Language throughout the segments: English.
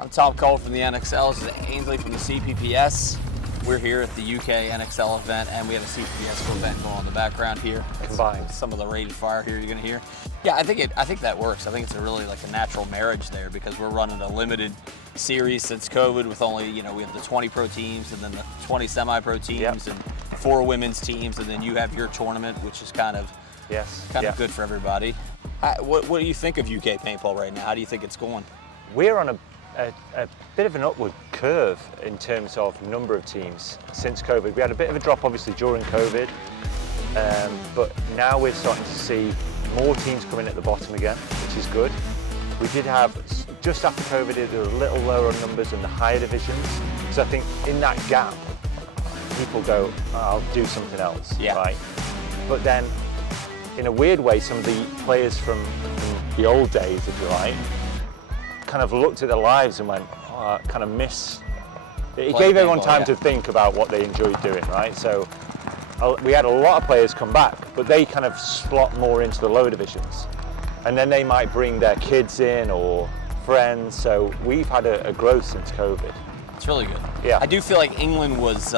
I'm Tom Cole from the NXL. This is Ainsley from the CPPS. We're here at the UK NXL event, and we have a CPPS event going on in the background here. Combined. Some of the rated fire here you're going to hear. Yeah, I think that works. I think it's a really like a natural marriage there because we're running a limited series since COVID with only, we have the 20 pro teams and then the 20 semi-pro teams and 4 women's teams, and then you have your tournament, which is kind of good for everybody. What do you think of UK paintball right now? How do you think it's going? We're on a bit of an upward curve in terms of number of teams since COVID. We had a bit of a drop obviously during COVID, but now we're starting to see more teams coming at the bottom again, which is good. We did have, just after COVID, it was a little lower on numbers in the higher divisions. So I think in that gap, people go, I'll do something else, right? But then, in a weird way, some of the players from the old days, if you like, kind of looked at their lives and went, I kind of miss. It gave everyone time to think about what they enjoyed doing, right? So we had a lot of players come back, but they kind of slot more into the lower divisions. And then they might bring their kids in or friends. So we've had a growth since COVID. It's really good. Yeah. I do feel like England was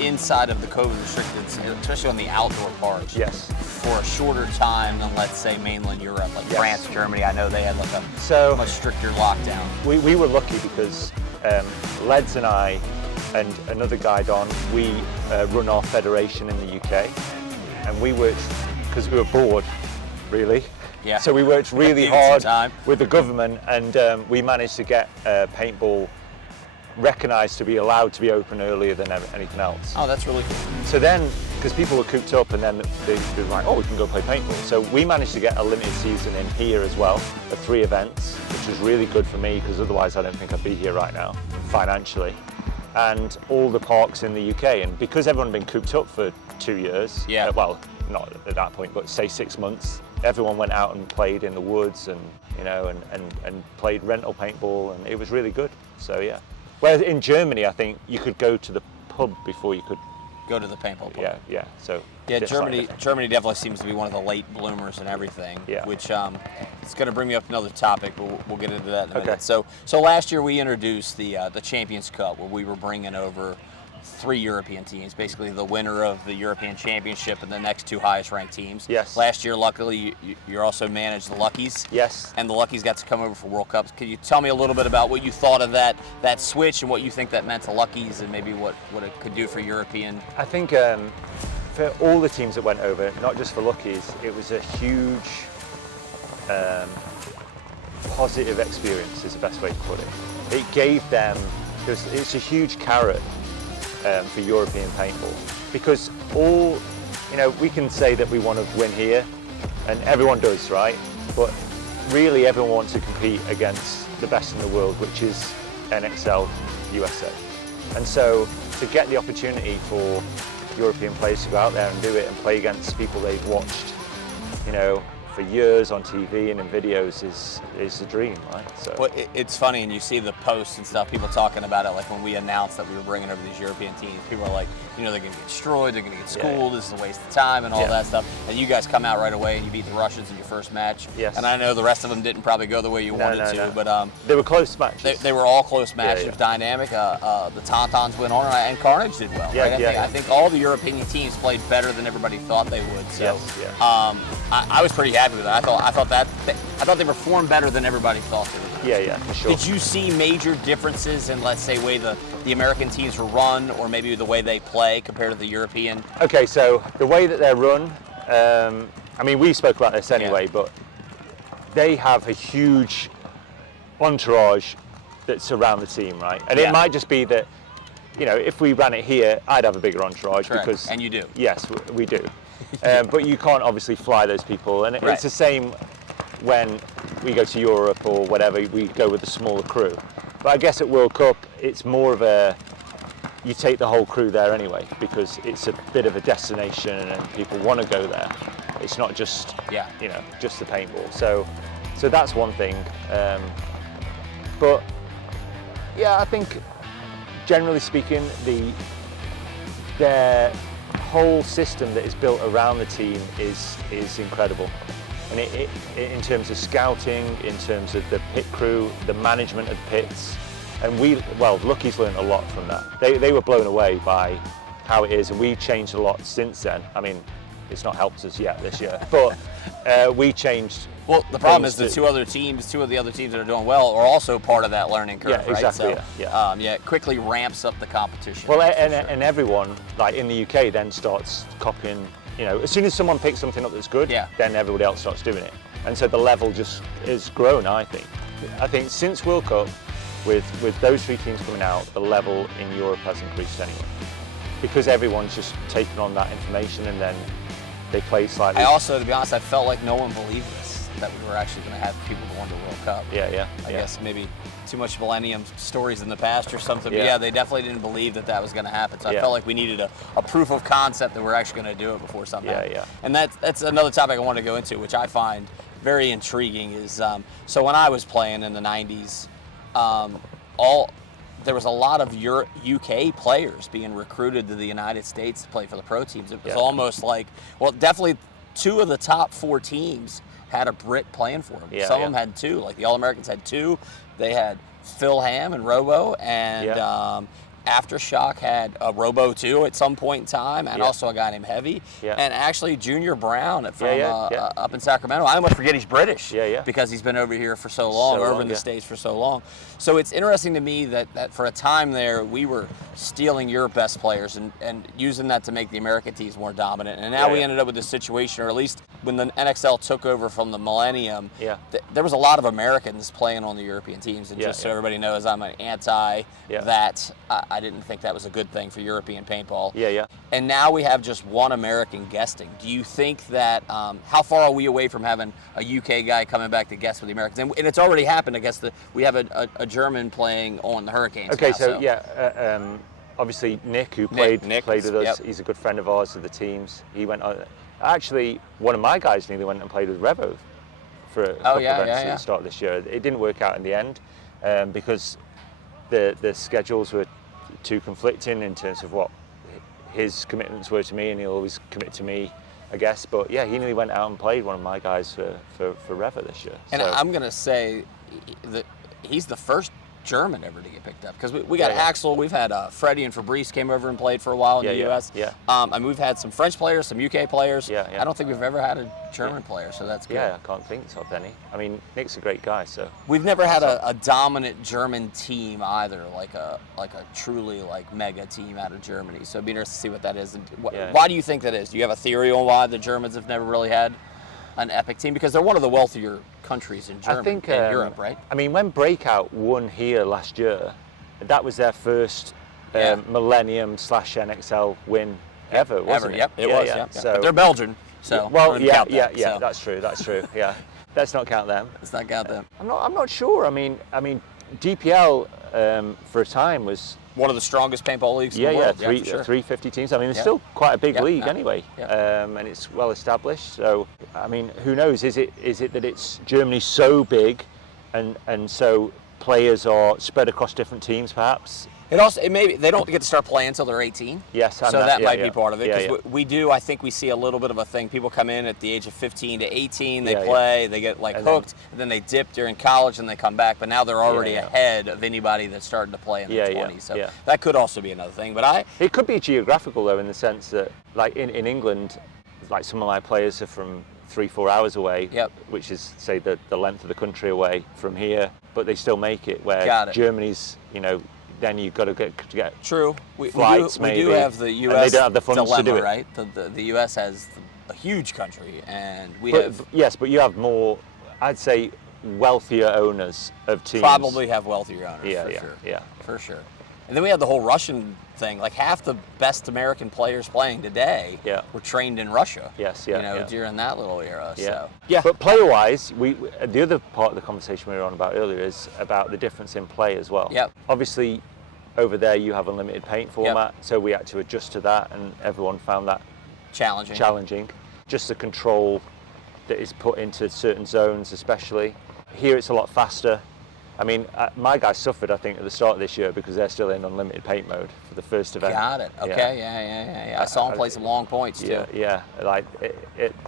inside of the COVID restrictions, especially on the outdoor parts. Yes. For a shorter time than, let's say, mainland Europe, like France, Germany. I know they had like a much stricter lockdown. We were lucky because Leds and I and another guy, Don, we run our federation in the UK, and we worked, because we were bored, really. Yeah. So we worked really hard with the government, and we managed to get paintball recognised to be allowed to be open earlier than anything else. Oh, that's really cool. So then, because people were cooped up, and then they were like, oh, we can go play paintball. So we managed to get a limited season in here as well, of 3 events, which was really good for me, because otherwise I don't think I'd be here right now, financially. And all the parks in the UK, and because everyone had been cooped up for 2 years, well, not at that point, but say 6 months, everyone went out and played in the woods and, and played rental paintball, and it was really good, so yeah. Whereas in Germany, I think you could go to the pub before you could go to the paintball pub. Yeah. So Germany definitely seems to be one of the late bloomers and everything. Yeah. Which it's going to bring me up another topic, but we'll get into that in a minute. So last year we introduced the Champions Cup, where we were bringing over 3 European teams, basically the winner of the European Championship and the next 2 highest ranked teams. Yes. Last year, luckily, you also managed the Luckies. Yes. And the Luckies got to come over for World Cups. Can you tell me a little bit about what you thought of that switch and what you think that meant to Luckies and maybe what it could do for European? I think for all the teams that went over, not just for Luckies, it was a huge positive experience is the best way to put it. It gave them, it's a huge carrot for European paintball, because we can say that we want to win here, and everyone does, right? But really everyone wants to compete against the best in the world, which is NXL USA. And so to get the opportunity for European players to go out there and do it and play against people they've watched, for years on TV and in videos is the dream, right? So. Well, it's funny, and you see the posts and stuff, people talking about it, like when we announced that we were bringing over these European teams, people are like, they're going to get destroyed, they're going to get schooled, this is a waste of time and all that stuff. And you guys come out right away and you beat the Russians in your first match. Yes. And I know the rest of them didn't probably go the way you wanted to, but they were close matches. They were all close matches, it was dynamic. The Tauntauns went on, and Carnage did well. I think all the European teams played better than everybody thought they would. So I was pretty happy with it. I thought they performed better than everybody thought they would. Yeah, for sure. Did you see major differences in, let's say, way the American teams were run, or maybe the way they play compared to the European? Okay, so the way that they're run, we spoke about this anyway, but they have a huge entourage that's around the team, right? And it might just be that, if we ran it here, I'd have a bigger entourage. Correct. Because and you do. Yes, we do. But you can't obviously fly those people, and it's the same when we go to Europe or whatever, we go with a smaller crew. But I guess at World Cup, it's more of you take the whole crew there anyway, because it's a bit of a destination and people want to go there. It's not just, just the paintball. So that's one thing. But yeah, I think generally speaking, their whole system that is built around the team is incredible. And in terms of scouting, in terms of the pit crew, the management of pits, and Lucky's learned a lot from that. They were blown away by how it is, and we changed a lot since then. I mean, it's not helped us yet this year, but we changed. Well, the problem is the two of the other teams that are doing well are also part of that learning curve, yeah, exactly, right? So, it quickly ramps up the competition. Well, and everyone, like in the UK, then starts copying. You know, as soon as someone picks something up that's good, then everybody else starts doing it. And so the level just is grown, I think. I think since World Cup, with those three teams coming out, the level in Europe has increased anyway. Because everyone's just taken on that information and then they play slightly. I also, to be honest, I felt like no one believed this, that we were actually going to have people going to World Cup. I guess maybe too much Millennium stories in the past or something, but they definitely didn't believe that was going to happen. So I felt like we needed a proof of concept that we're actually going to do it before something happened. And that's another topic I want to go into, which I find very intriguing, is so when I was playing in the 90s, there was a lot of UK players being recruited to the United States to play for the pro teams. It was almost like, well, definitely 2 of the top 4 teams had a Brit playing for them. Some of them had 2, like the All-Americans had 2. They had Phil Ham and Robo, and Aftershock had a Robo too at some point in time, and also a guy named Heavy, and actually Junior Brown from up in Sacramento. I almost forget he's British because he's been over here for so long, over in the States for so long. So it's interesting to me that for a time there we were stealing your best players and using that to make the American teams more dominant. And now we ended up with this situation, or at least when the NXL took over from the Millennium, there was a lot of Americans playing on the European teams. And just so everybody knows, I'm an anti that. I didn't think that was a good thing for European paintball. And now we have just one American guesting. Do you think that, how far are we away from having a UK guy coming back to guest with the Americans? And it's already happened, I guess, that we have a German playing on the Hurricanes. Okay, now, obviously Nick, who played with us, he's a good friend of ours of the teams. He went on, actually, one of my guys nearly went and played with Revo for a couple of events at the start of this year. It didn't work out in the end because the schedules were too conflicting in terms of what his commitments were to me, and he'll always commit to me, I guess. But he nearly went out and played one of my guys for Revo this year. And I'm going to say that he's the first German ever to get picked up, because we got Axel, we've had Freddie and Fabrice came over and played for a while in the US. And we've had some French players, some UK players. I don't think we've ever had a German player, so that's good. I can't think of any. I mean, Nick's a great guy, so. We've never had a dominant German team either, like a truly mega team out of Germany. So it'd be interesting to see what that is. And why do you think that is? Do you have a theory on why the Germans have never really had an epic team? Because they're one of the wealthier countries in Germany, in Europe, right? I mean, when Breakout won here last year, that was their first Millennium/NXL win ever, wasn't it? It was. So but they're Belgian, so that's true. Let's not count them. Let's not count them. I'm not sure. I mean, DPL for a time was one of the strongest paintball leagues in the world. 350 teams. I mean, it's still quite a big league anyway, and it's well established. So, I mean, who knows? Is it that it's Germany so big, and so players are spread across different teams, perhaps? It may be, they don't get to start playing until they're 18. Yes, so that might be part of it. Because we do, I think we see a little bit of a thing. People come in at the age of 15 to 18, they play, they get hooked, and then they dip during college and they come back. But now they're already ahead of anybody that's starting to play in the 20s. So that could also be another thing. But it could be geographical though, in the sense that, like in England, like some of my players are from 3-4 hours away, which is, say, the length of the country away from here, but they still make it. Where Germany's, then you've got to get true. Flights, we do have the U.S. And they don't have the funds dilemma, to do it. Right? The U.S. has a huge country, and but you have more, I'd say, wealthier owners of teams. Probably have wealthier owners. For sure. And then we had the whole Russian thing. Like half the best American players playing today were trained in Russia. During that little era. So. But player-wise, the other part of the conversation we were on about earlier is about the difference in play as well. Obviously, over there you have unlimited paint format, so we had to adjust to that, and everyone found that challenging. Just the control that is put into certain zones, especially. Here it's a lot faster. I mean, my guys suffered, I think, at the start of this year because they're still in unlimited paint mode for the first event. Got it. Okay. Yeah. I saw him play some long points too. Yeah. Like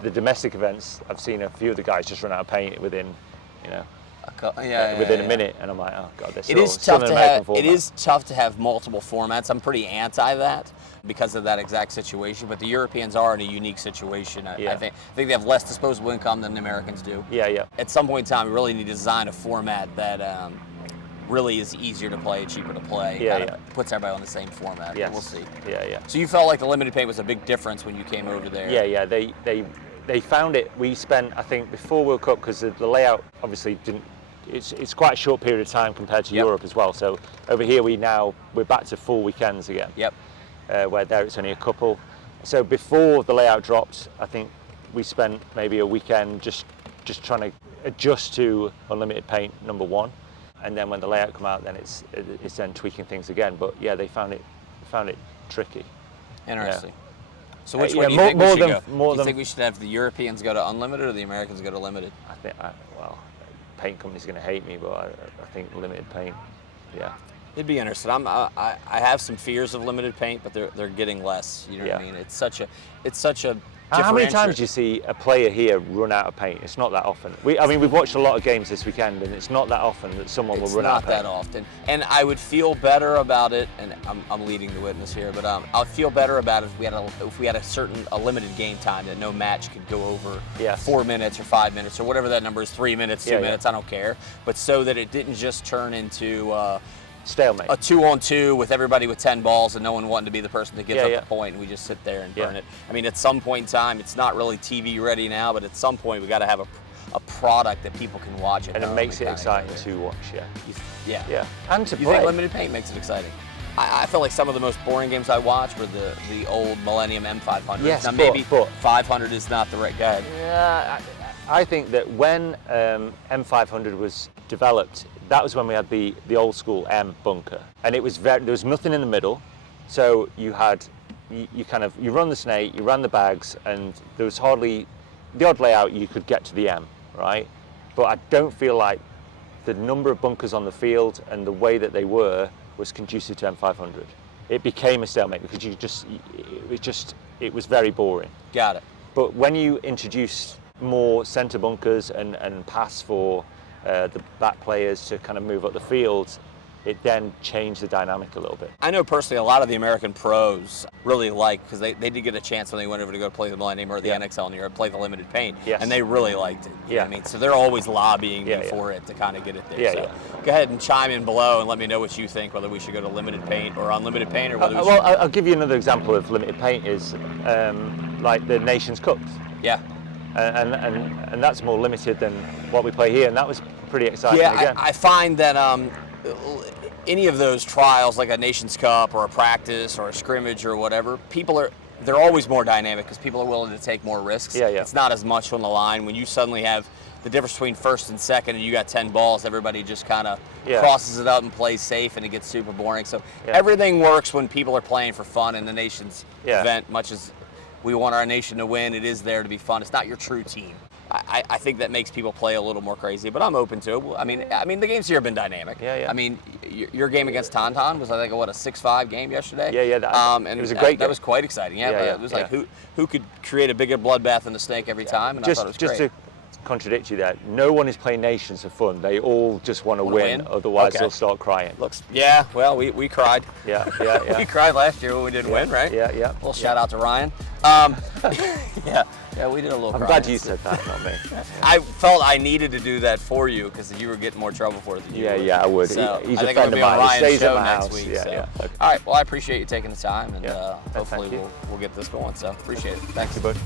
the domestic events, I've seen a few of the guys just run out of paint within, within a minute, and I'm like, oh god, they're still, it is tough to have multiple formats. I'm pretty anti that because of that exact situation. But the Europeans are in a unique situation. I think they have less disposable income than the Americans do. Yeah. At some point in time, we really need to design a format that really is easier to play, cheaper to play. Puts everybody on the same format. Yes. We'll see. Yeah. So you felt like the limited paint was a big difference when you came over there. Yeah. They found it. We spent, I think, before World Cup, because the layout obviously didn't. It's quite a short period of time compared to Europe as well. So over here we're back to full weekends again. Yep. Where there it's only a couple. So before the layout dropped, I think we spent maybe a weekend just trying to adjust to unlimited paint number 1, and then when the layout come out, then it's then tweaking things again. But yeah, they found it tricky. Interesting. So which one do you think we should go? Do you think we should have the Europeans go to unlimited or the Americans go to limited? I think paint company's going to hate me, but I think limited paint. Yeah. It'd be interesting. I have some fears of limited paint, but they're getting less. You know what I mean? It's such a How many times do you see a player here run out of paint? It's not that often. We've watched a lot of games this weekend, and it's not that often that someone will run out of paint. It's not that often. And I would feel better about it, and I'm leading the witness here, but I'd feel better about it if we had a limited game time that no match could go over 4 minutes or 5 minutes or whatever that number is, 3 minutes, 2 minutes, I don't care. But so that it didn't just turn into stalemate. A 2-on-2 with everybody with 10 balls and no one wanting to be the person that gives up the point, and we just sit there and burn it. I mean, at some point in time, it's not really TV ready now, but at some point we got to have a product that people can watch. And it makes it exciting to watch, Yeah. And to play. You think limited paint makes it exciting? I feel like some of the most boring games I watched were the old Millennium M500. Yes, now maybe 500 is not the right guy. Yeah, I think that when M500 was developed, that was when we had the old school M bunker, and it was there was nothing in the middle, so you had you run the snake, you ran the bags, and there was hardly the odd layout you could get to the M, right? But I don't feel like the number of bunkers on the field and the way that they were was conducive to M500. It became a stalemate because it was very boring. Got it. But when you introduce more centre bunkers and pass for the back players to kind of move up the field, it then changed the dynamic a little bit. I know personally a lot of the American pros really like, because they did get a chance when they went over to go play the Millennium or the NXL in Europe, play the limited paint, and they really liked it. You know what I mean? So they're always lobbying me for it to kind of get it there. Go ahead and chime in below and let me know what you think, whether we should go to limited paint or unlimited paint, or whether we should... Well, I'll give you another example of limited paint is like the Nations Cups. Yeah. And that's more limited than what we play here, and that was pretty exciting again. I find that any of those trials, like a Nations Cup or a practice or a scrimmage or whatever, they're always more dynamic because people are willing to take more risks. It's not as much on the line. When you suddenly have the difference between first and second and you got 10 balls, everybody just kind of crosses it up and plays safe, and it gets super boring. So everything works when people are playing for fun in the Nations event, much as we want our nation to win. It is there to be fun. It's not your true team. I think that makes people play a little more crazy, but I'm open to it. I mean, the games here have been dynamic. I mean, your game against Tauntaun was, I think, a 6-5 game yesterday. And it was a great game. That was quite exciting. It was like who could create a bigger bloodbath in the snake every time, and I thought it was great. Just to contradict you there, no one is playing Nations for fun. They all just want to win, otherwise they'll start crying. Well, we cried. We cried last year when we didn't win, right? Yeah. Little shout out to Ryan. We did a little. I'm glad you said that, not me. I felt I needed to do that for you because you were getting more trouble for it than you were. I would. So He's I a think friend of mine. He stays at my next house. week. Okay. All right. Well, I appreciate you taking the time, and hopefully Thank you. we'll get this going. So appreciate it. Thanks, bud.